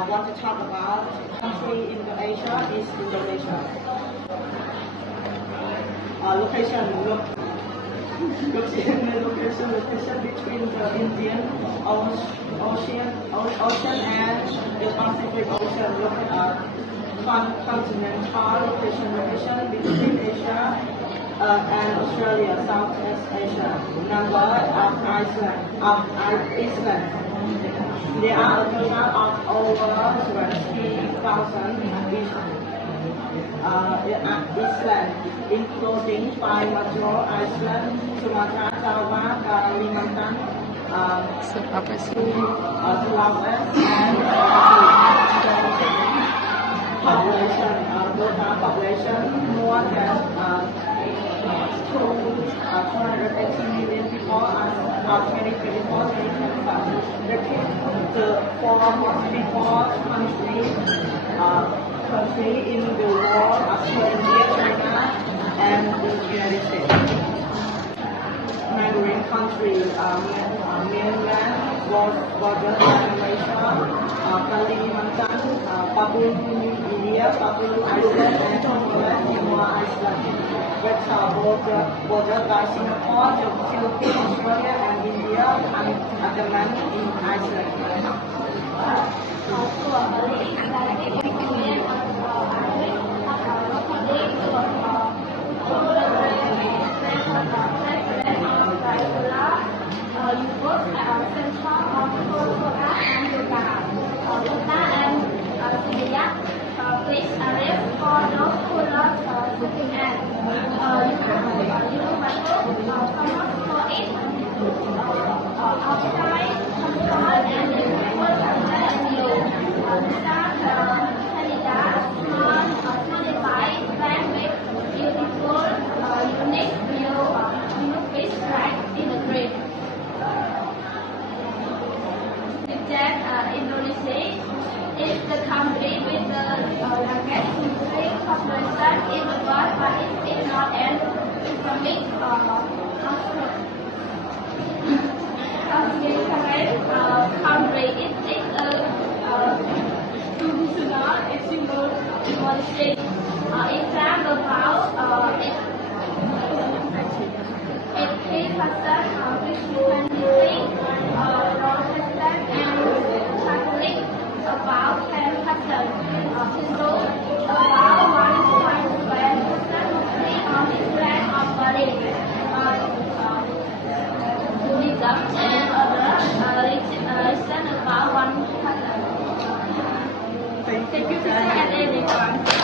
I want to talk about country in Asia is Indonesia. Location between the Indian Ocean and the Pacific Ocean. Continental location between Asia and Australia, Southeast Asia. Number of Iceland. There are a total of over 20,000 islands, including 5 major islands: Sumatra, Java, Kalimantan, Sulawesi, and total population more than 280 million people as of 2024-2025. The four most people country in the world are India, China, and the United States. Neighboring countries, Myanmar, border Malaysia, Kalimantan, Papua New Guinea, Papua Iceland, and Timor Iceland. Which are bordered by Singapore, the Philippines, Australia, and India, and Andaman in Iceland. Please arrange for those who love looking at. You can for it outside, and you start Canada, modified land with beautiful, unique view fish right in the green. Indonesia is the country with the largest Muslim population in the world, but it is not an Islamic country. It is a traditional monastery. In fact, about 80% Christianity, Protestant, and Catholic. About 10% Hindu, about 1.5% Muslim on Islam of Bali, Buddhism, and other religion about 1%. Thank you, everyone.